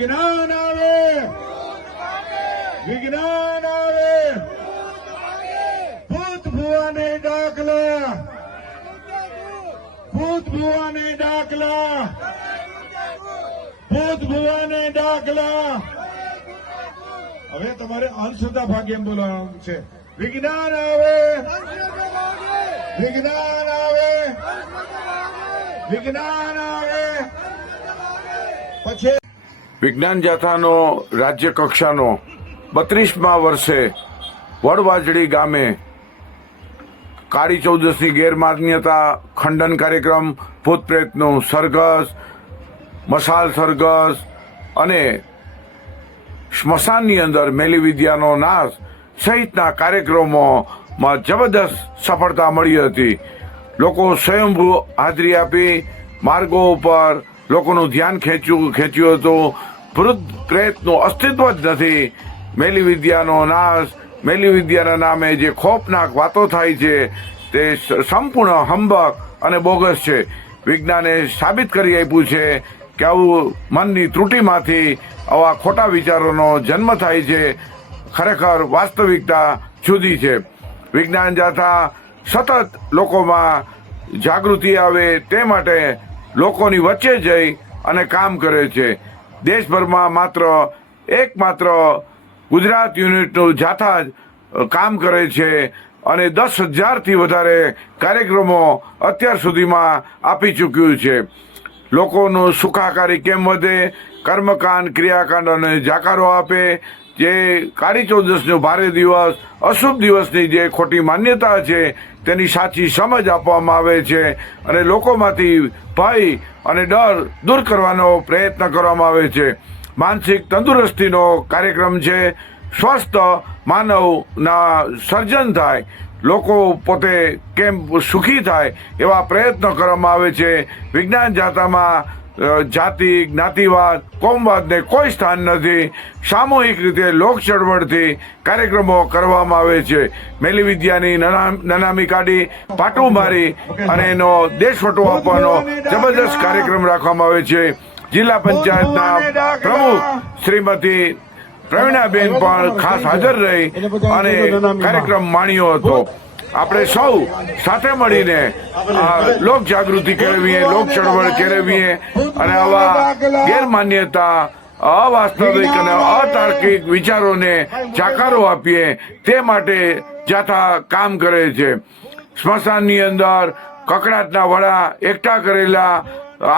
કે વિજ્ઞાન આવે. વિજ્ઞાન આવે. ભૂત ભુવાને દાખલા. ભૂત ભુવાને દાખલા. ભૂત ભુવાને દાખલા. હવે તમારે અંધશ્રદ્ધા ભાગ્ય એમ બોલવાનું છે. વિજ્ઞાન આવે. વિજ્ઞાન આવે. વિજ્ઞાન આવે. વિજ્ઞાન જાથાનો રાજ્ય કક્ષાનો બત્રીસમા વર્ષે વડવાજડી ગામે કાળી ચૌદસની ગેરમાન્યતા ખંડન કાર્યક્રમ ભૂત પ્રેતનું સરઘસ મસાલ સરઘસ અને સ્મશાનની અંદર મેલી વિદ્યાનો નાશ સહિતના કાર્યક્રમોમાં જબરદસ્ત સફળતા મળી હતી. લોકો સ્વયંભૂ હાજરી આપી, માર્ગો ઉપર લોકોનું ધ્યાન ખેંચ્યું ખેંચ્યું હતું. ભૂત પ્રેતનું અસ્તિત્વ જ નથી. મેલી વિદ્યાનો નાશ, મેલી વિદ્યાના નામે જે ખોફનાક વાતો થાય છે, તે સંપૂર્ણ હંબક અને બોગસ છે. વિજ્ઞાને સાબિત કરી આપ્યું છે કે આવું મનની ત્રુટિમાંથી આવા ખોટા વિચારોનો જન્મ થાય છે. ખરેખર વાસ્તવિકતા જુદી છે. વિજ્ઞાન જાથા સતત લોકોમાં જાગૃતિ આવે તે માટે લોકોની વચ્ચે જઈ અને કામ કરે છે. દેશભરમાં માત્ર એકમાત્ર ગુજરાત યુનિટનું જાથા જ કામ કરે છે અને દસ હજારથી વધારે કાર્યક્રમો અત્યાર સુધીમાં આપી ચૂક્યું છે. લોકોનું સુખાકારી કેમ વધે? કર્મકાંડ, ક્રિયાકાંડ અને જાકારો આપે? જે કાળી ચૌદસનો ભારે દિવસ, અશુભ દિવસની જે ખોટી માન્યતા છે, તેની સાચી સમજ આપવામાં આવે છે અને લોકોમાંથી ભય અને ડર દૂર કરવાનો પ્રયત્ન કરવામાં આવે છે. માનસિક તંદુરસ્તીનો કાર્યક્રમ છે. સ્વસ્થ માનવના સર્જન થાય. લોકો પોતે કેમ સુખી થાય એવા પ્રયત્નો કરવામાં આવે છે. વિજ્ઞાન જાતામાં જાતિ, જ્ઞાતિવાદ, કોમવાદને કોઈ સ્થાન નથી. સામૂહિક રીતે લોક ચળવળથી કાર્યક્રમો કરવામાં આવે છે. મેલી વિદ્યાની નનામી કાઢી, પાટું મારી અને એનો દેશવટો આપવાનો જબરદસ્ત કાર્યક્રમ રાખવામાં આવે છે. જિલ્લા પંચાયતના પ્રમુખ શ્રીમતી પ્રવીણાબેન પણ ખાસ હાજર રહી અને કાર્યક્રમ માણ્યો હતો. આપણે સૌ સાથે મળીને લોક જાગૃતિ કેળવીએ, લોક ચળવળ કેળવીએ અને આવા ગેરમાન્યતા, અવાસ્તવિક અને અતાર્કિક વિચારોને જાકારો આપીએ તે માટે જાથા કામ કરે છે. સ્મશાનની અંદર કકડાટના વડા એકઠા કરેલા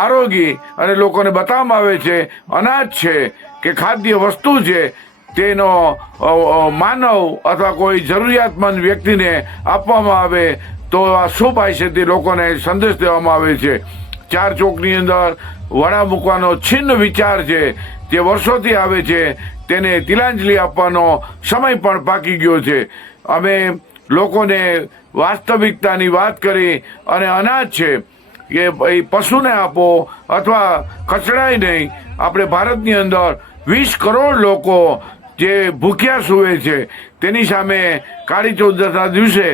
આરોગી અને લોકોને બતાવવામાં આવે છે, અનાજ છે કે ખાદ્ય વસ્તુ છે તેનો માનવ અથવા કોઈ જરૂરિયાતમંદ વ્યક્તિને આપવામાં આવે તો આ શું પાય છે તે લોકોને સંદેશ દેવામાં આવે છે. ચાર ચોકની અંદર વડા મૂકવાનો છિન્ન વિચાર છે જે વર્ષોથી આવે છે, તેને તિલાંજલિ આપવાનો સમય પણ પાકી ગયો છે. અમે લોકોને વાસ્તવિકતાની વાત કરી અને અનાજ છે કે ભાઈ પશુને આપો અથવા કચડાય નહીં. આપણે ભારતની અંદર વીસ કરોડ લોકો જે ભૂખ્યા સૂવે છે, તેની સામે કાળી ચૌદશના દિવસે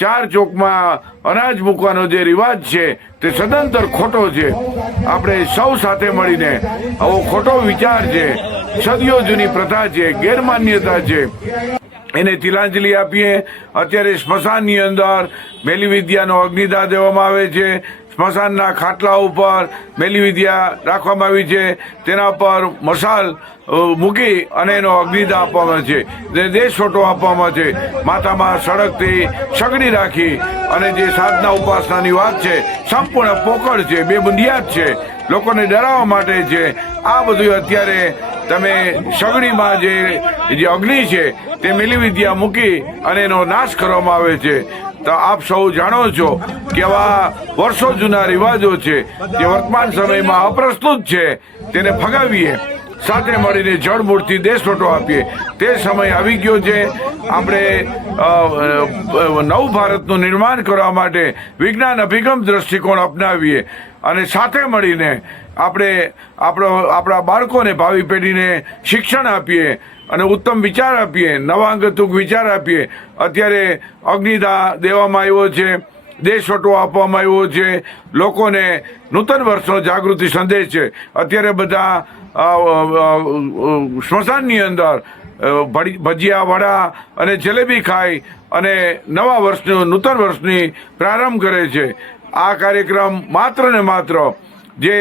ચાર ચોકમાં અનાજ મૂકવાનો જે રિવાજ છે, તે સદંતર ખોટો છે. આપણે સૌ સાથે મળીને આવો ખોટો વિચાર છે, સદીઓ જૂની પ્રથા છે, ગેરમાન્યતા છે. એને તિલાંજલિ આપીએ. અત્યારે સ્મશાનની અંદર મેલી વિદ્યાનો અગ્નિદાહ દેવામાં આવે છે. સ્મશાનના ખાટલા ઉપર મેલી વિદ્યા રાખવામાં આવી છે. તેના પર મસાલ મૂકી અને એનો અગ્નિદા આપવામાં છે. ને દેશ છોટો આપવામાં છે. માથામાં સડકથી સગડી રાખી અને જે સાધના ઉપાસનાની વાત છે, સંપૂર્ણ પોકળ છે બે બુંદિયાત છે. લોકોને ડરાવવા માટે છે. આ બધું અત્યારે તમે સગડીમાં જે જે અગ્નિ છે, તે મિલી વિદ્યા મૂકી અને એનો નાશ કરવામાં આવે છે. તો આપ સૌ જાણો છો કે આવા વર્ષો જૂના રિવાજો છે, જે વર્તમાન સમયમાં અપ્રસ્તુત છે, તેને ફગાવીએ, સાથે મળીને જળમૂળથી દેશવટો આપીએ. તે સમય આવી ગયો છે, આપણે નવ ભારતનું નિર્માણ કરવા માટે વિજ્ઞાન અભિગમ દ્રષ્ટિકોણ અપનાવીએ અને સાથે મળીને આપણે, આપણો, આપણા બાળકોને ભાવિ પેઢીને શિક્ષણ આપીએ. અને ઉત્તમ વિચાર આપીએ નવાંગતુક વિચાર આપીએ. અત્યારે અગ્નિદા દેવામાં આવ્યો છે, દેશવટો આપવામાં આવ્યો છે. લોકોને નૂતન વર્ષનો જાગૃતિ સંદેશ છે. અત્યારે બધા સ્મશાનની અંદર ભજીયા વડા અને જલેબી ખાઈ અને નવા વર્ષનું, નૂતન વર્ષની પ્રારંભ કરે છે. આ કાર્યક્રમ માત્ર ને માત્ર જે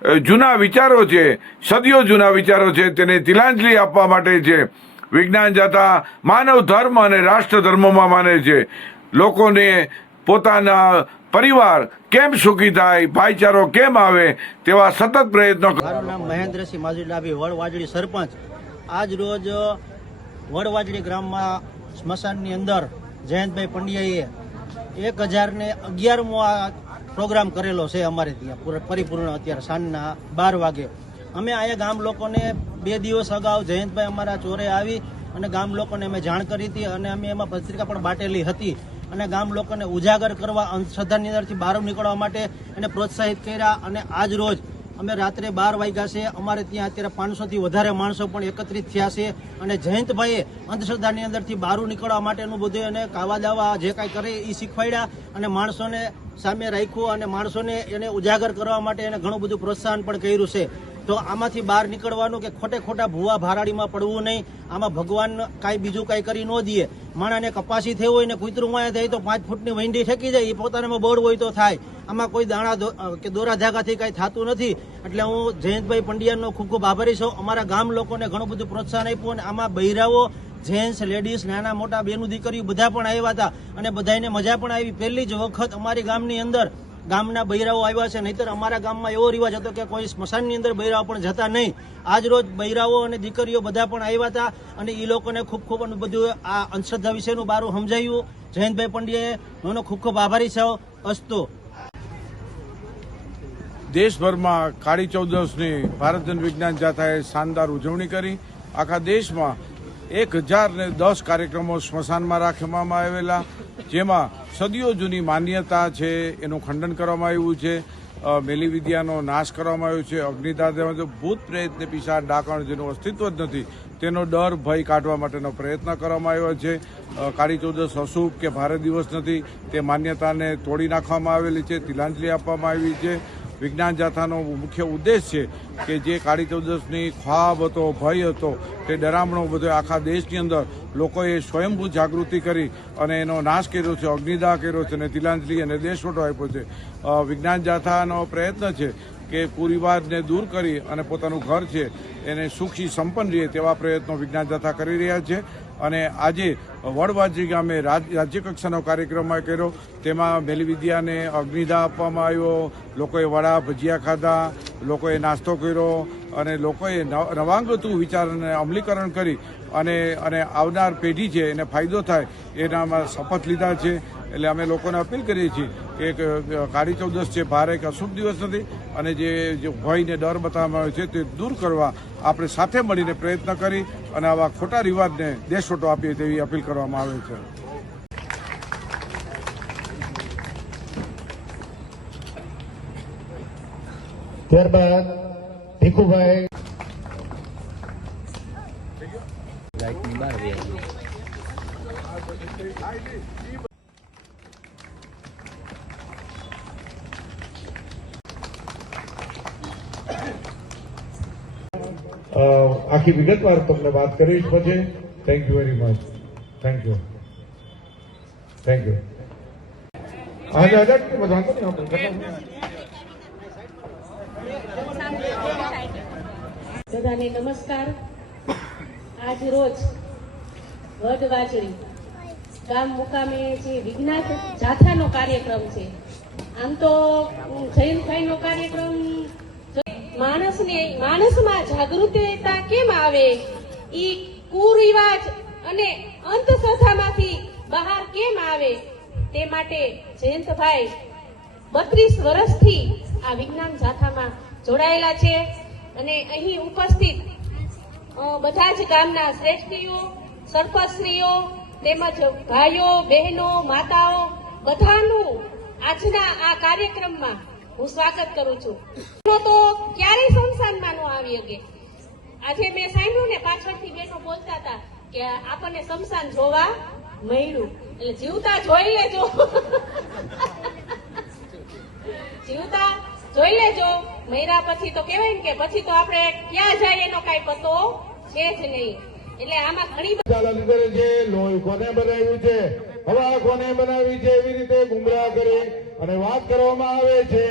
જૂના વિચારો છે, સદીઓ જૂના વિચારો છે, તેને તિલાંજલિ આપવા માટે છે. વિજ્ઞાન જાતા માનવ ધર્મ અને રાષ્ટ્ર ધર્મમાં માને છે. લોકોને પોતાના પરિવાર કેમ સુખી થાય, ભાઈચારો કેમ આવે, તેવા સતત પ્રયત્નો મારું નામ મહેન્દ્રસિંહ માજી ડાભી વડવાજડી સરપંચ. આજ રોજ વડવાજડી ગ્રામમાં સ્મશાનની અંદર જયંતભાઈ પંડ્યાએ એક હજારને અગિયારમો પ્રોગ્રામ કરેલો છે અમારે ત્યાં પરિપૂર્ણ અત્યારે સાંજના બાર વાગે. અમે અહીંયા ગામ લોકોને બે દિવસ અગાઉ જયંતભાઈ અમારા ચોરે આવી અને ગામ લોકોને અમે જાણ કરી હતી અને અમે એમાં પત્રિકા પણ બાટેલી હતી. અને ગામ લોકોને ઉજાગર કરવા અંધશ્રદ્ધાની અંદરથી બહાર નીકળવા માટે એને પ્રોત્સાહિત કર્યા અને આજ રોજ અમે રાત્રે બાર વાગ્યા છે. અમારે ત્યાં અત્યારે પાંચસો થી વધારે માણસો પણ એકત્રિત થયા છે. અને જયંતભાઈએ અંધશ્રદ્ધાની અંદરથી બહાર નીકળવા માટેનું બધું એને કાવા દાવા જે કાંઈ કરે એ શીખવાડ્યા અને માણસોને સામે રાખ્યું અને માણસોને એને ઉજાગર કરવા માટે એને ઘણું બધું પ્રોત્સાહન પણ કર્યું છે. તો આમાંથી બહાર નીકળવાનું કે ખોટે ખોટા ભૂવા ભારાડીમાં પડવું નહીં. આમાં ભગવાન કાંઈ બીજું કાંઈ કરી ન દે માણાને કપાસી થઈ હોય ને કૂતરું માયા થાય તો પાંચ ફૂટની વંડી ઠેકી જાય. એ પોતાનામાં બોર હોય તો થાય. આમાં કોઈ દાણા કે દોરા ધાગાથી કાંઈ થતું નથી. એટલે હું જયંતભાઈ પંડ્યાનો ખૂબ ખૂબ આભારી છું. અમારા ગામ લોકોને ઘણું બધું પ્રોત્સાહન આપ્યું અને આમાં બૈરાઓ, જેન્ટ્સ, લેડીઝ, નાના મોટા બેનું દીકરીઓ બધા પણ આવ્યા હતા અને બધાને મજા પણ આવી. પહેલી જ વખત અમારી ગામની અંદર ગામના બૈરાઓ આવ્યા છે. નહીતર અમારા ગામમાં એવો રિવાજ હતો કે કોઈ સ્મશાનની અંદર બૈરાઓ પણ જતા નહીં. આજ રોજ બૈરાઓ અને દીકરીઓ બધા પણ આવ્યા હતા અને એ લોકોને ખૂબ ખૂબ બધું આ અંધશ્રદ્ધા વિશેનું બારું સમજાયું. જયંતભાઈ પંડ્યાએ એનો ખૂબ ખૂબ આભારી છો. અસ્તુ. દેશભરમાં કાળી ચૌદસની ભારત વિજ્ઞાન જાથાએ શાનદાર ઉજવણી કરી. આખા દેશમાં એક હજાર ને દસ કાર્યક્રમો સ્મશાનમાં રાખવામાં આવેલા, જેમાં સદીઓ જૂની માન્યતા છે એનું ખંડન કરવામાં આવ્યું છે. મેલી વિદ્યાનો નાશ કરવામાં આવ્યો છે. અગ્નિદાહ તેમજ ભૂત પ્રેતને ને ડાકણ જેનું અસ્તિત્વ જ નથી, તેનો ડર, ભય કાઢવા માટેનો પ્રયત્ન કરવામાં આવ્યો છે. કાળી ચૌદશ અશુભ કે ભારે દિવસ નથી, તે માન્યતાને તોડી નાખવામાં આવેલી છે, તિલાંજલિ આપવામાં આવી છે. વિજ્ઞાન જાથાનો મુખ્ય ઉદ્દેશ છે કે જે કાળી ચૌદશની ખ્વાબ હતો, ભય હતો, તે ડરામણો બધો આખા દેશની અંદર લોકોએ સ્વયંભૂ જાગૃતિ કરી અને એનો નાશ કર્યો છે, અગ્નિદાહ કર્યો છે અને તિલાંજલિ અને દેશવટો આપ્યો છે. વિજ્ઞાન જાથાનો પ્રયત્ન છે કે કુરિવાજને દૂર કરી અને પોતાનું ઘર છે એને સુખી સંપન્ન રહે તેવા પ્રયત્નો વિજ્ઞાન જાથા કરી રહ્યા છે. અને આજે વડવાજી ગામે રાજ- રાજ્ય કક્ષાનો કાર્યક્રમ કર્યો. તેમાં મેલવિદ્યાને અગ્નિદાહ આપવામાં આવ્યો. લોકોએ વડા ભજીયા ખાધા. લોકોએ નાસ્તો કર્યો અને લોકોએ નવ- નવાંગતું વિચારને અમલીકરણ કરી અને અને આવનાર પેઢી છે એને ફાયદો થાય એનામાં શપથ લીધા છે. એટલે અમે લોકોને અપીલ કરીએ છીએ કે કાળી ચૌદસ છે, ભારે એક અશુભ દિવસ નથી. અને જે જે ભયને ડર બતાવવામાં આવે છે તે દૂર કરવા આપણે સાથે મળીને પ્રયત્ન કરી અને આવા ખોટા રિવાજને દેશવટો આપીએ તેવી અપીલ કરવામાં આવે છે. ત્યારબાદ ભીખુભાઈ આખી વિગતવાર તમને વાત કરીશ પછી. Thank you very much thank you thank you આજે આજે વાંધો નહીં બધાને નમસ્કાર. આજ રોજ વડવાજળી ગામ મુકામે જે વિજ્ઞાન જાથાનો કાર્યક્રમ છે. આમ તો જૈનભાઈનો કાર્યક્રમ માણસને, માણસમાં જાગૃતતા કેમ આવે? ઈ કુરિવાજ અને અંધશ્રદ્ધામાંથી બહાર કેમ આવે? તે માટે જયંતભાઈ બત્રીસ વર્ષથી આ વિજ્ઞાન જાથામાં જોડાયેલા છે અને અહીં ઉપસ્થિત બધા જ ગામના શ્રેષ્ઠીઓ સરપંચશ્રીઓ તેમજ ભાઈઓ, બહેનો, માતાઓ, બધાનું આજના આ કાર્યક્રમમાં હું સ્વાગત કરું છું. તો ક્યારેય સંસારમાં ન આવી શકે. આજે મેં સાંભળ્યું ને, પાછળથી બેનો બોલતા હતા કે આપણને શમશાન જોવા મળ્યું. એટલે જીવતા જોઈ લેજો. જીવતા જોઈ લેજો. મહિના પછી તો કહેવાય ને કે પછી તો આપણે ક્યાં જાય એનો કાંઈ પતો છે જ નહીં. એટલે આમાં ઘણી કરે છે લોહી કોને બનાવ્યું છે? હવા કોને બનાવી છે? એવી રીતે ગુમરાહ કરી અને વાત કરવામાં આવે છે,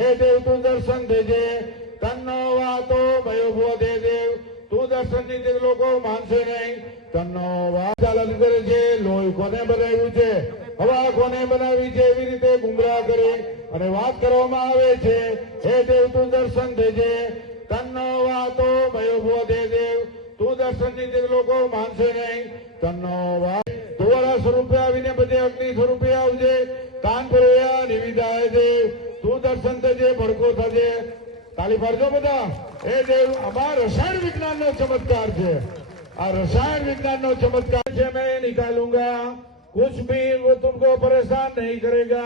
હે દેવ તું દર્શન દેજે. તન્નો વાતો ભયો ભો દે દેવ. તું દર્શનની લોકો માનશે નહીં. તન્નો વાત ચાલન કરે છે, લોહી કોને બનાવ્યું છે? હવા કોને બનાવી છે, એવી રીતે ગુમરાહ કરી. અને વાત કરવામાં આવે છે, હે દેવ તું દર્શન દેજે. તન્નો વાતો ભયો ભો દે દેવ. તું દર્શનની તે લોકો માનશે નહીં. તન્નો વાત ધોવાળા સ્વરૂપે આવીને બધે અગ્નિ સ્વરૂપે થજે ભડકો થજે તાલી પાડજો બધા એ દેવ અમાર રસાયણ વિજ્ઞાન નો ચમત્કાર છે આ રસાયણ વિજ્ઞાન નો ચમત્કાર છે मैं निकालूंगा कुछ भी वो तुमको परेशान नहीं करेगा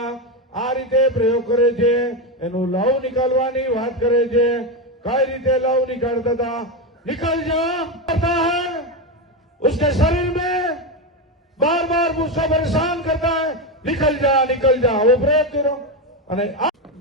આ રીતે પ્રયોગ કરે છે એનું લવ નિકાલવાની વાત કરે છે કઈ રીતે લવ નિકાલતા હતા निकल जा करता है उसके शरीर में बार बार उसको परेशान करता है निकल जा निकल जा वो प्रयोग करो અને આ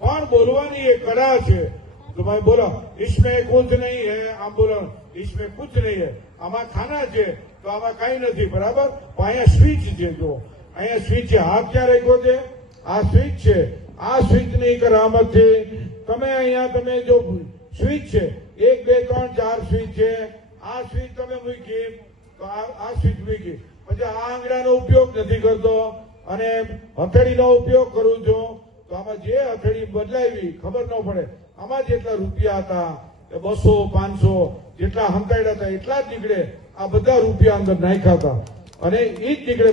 પણ બોલવાની એક કળા છે તો ભાઈ બોલો इसमें कुछ नहीं है આમ બોલો इसमें कुछ नहीं है આમાં ખાના છે તો આમાં કઈ નથી બરાબર પણ અહીંયા સ્વિચ છે જો અહીંયા સ્વિચ છે હાથ ક્યાં રાખ્યો છે આ સ્વિચ છે આ સ્વિચ ની કરામત છે તમે અહીંયા તમે જો સ્વિચ છે એક બે ત્રણ ચાર સ્વિચ છે આ સ્વિચ તમે મૂકી તો આ આ સ્વિચ મૂકી પછી આ આંગળાનો ઉપયોગ નથી કરતો અને હથેળીનો ઉપયોગ કરું છું તો આમાં જે અથડી બદલાવી, ખબર ન પડે. આમાં જેટલા રૂપિયા હતા બસો, પાંચસો, જેટલા હંકાયડા હતા, એટલા જ નીકળે. આ બધા રૂપિયા અંદર નાખ્યા હતા. અને એ જ નીકળે